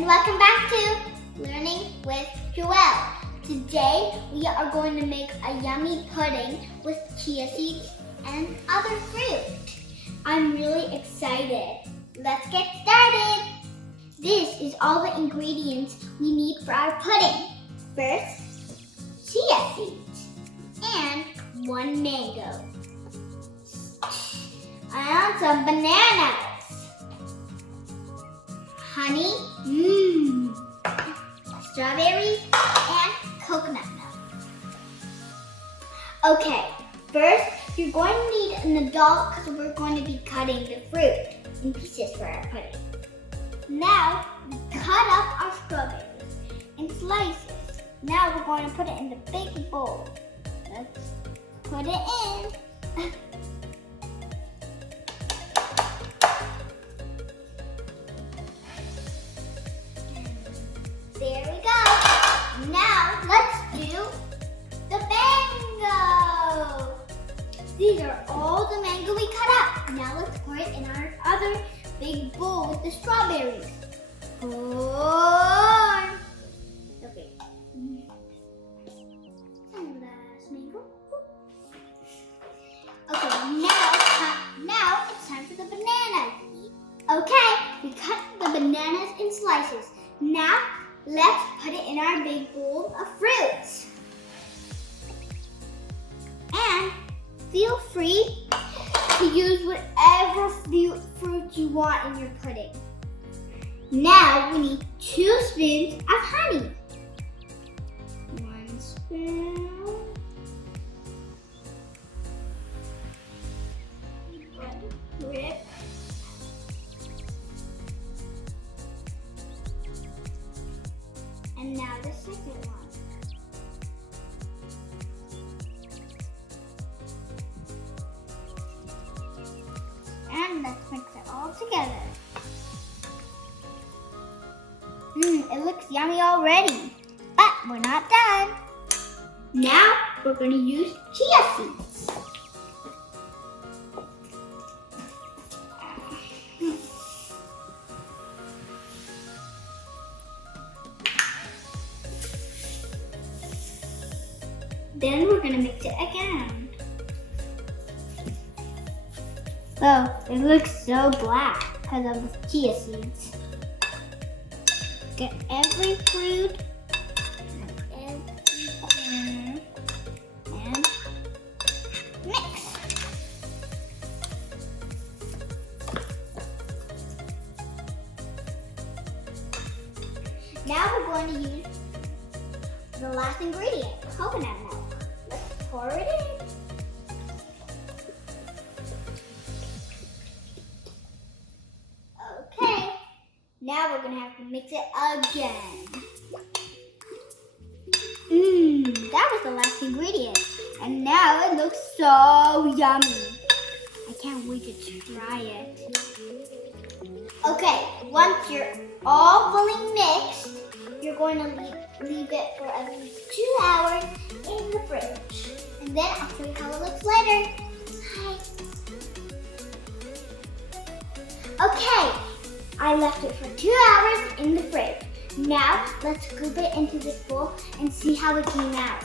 and welcome back to Learning with Joelle. Today we are going to make a yummy pudding with chia seeds and other fruit. I'm really excited. Let's get started. This is all the ingredients we need for our pudding. First, chia seeds and 1 mango. And some bananas. Honey, strawberries, and coconut milk. Okay, first you're going to need an adult because we're going to be cutting the fruit in pieces for our pudding. Now, cut up our strawberries in slices. Now we're going to put it in the big bowl. Let's put it in. There we go. Now let's do the mango. These are all the mango we cut up. Now let's pour it in our other big bowl with the strawberries. Pour. Okay. And last mango. Okay, now it's time for the bananas. Okay, we cut the bananas in slices. Now let's put it in our big bowl of fruits. And feel free to use whatever fruit you want in your pudding. Now we need 2 spoons of honey. 1 spoon. Rip. And now the second one. And let's mix it all together. It looks yummy already, but we're not done. Now we're going to use chia seeds. Then we're going to mix it again. Oh, it looks so black because of the chia seeds. Get every fruit and every corner and mix. Now we're going to use the last ingredient, coconut milk. Let's pour it in. Okay, now we're going to have to mix it again. That was the last ingredient. And now it looks so yummy. I can't wait to try it. Okay, once you're all fully mixed, you're going to leave it for at least 2 hours in the fridge. And then I'll show you how it looks later. Hi. Okay, I left it for 2 hours in the fridge. Now let's scoop it into this bowl and see how it came out.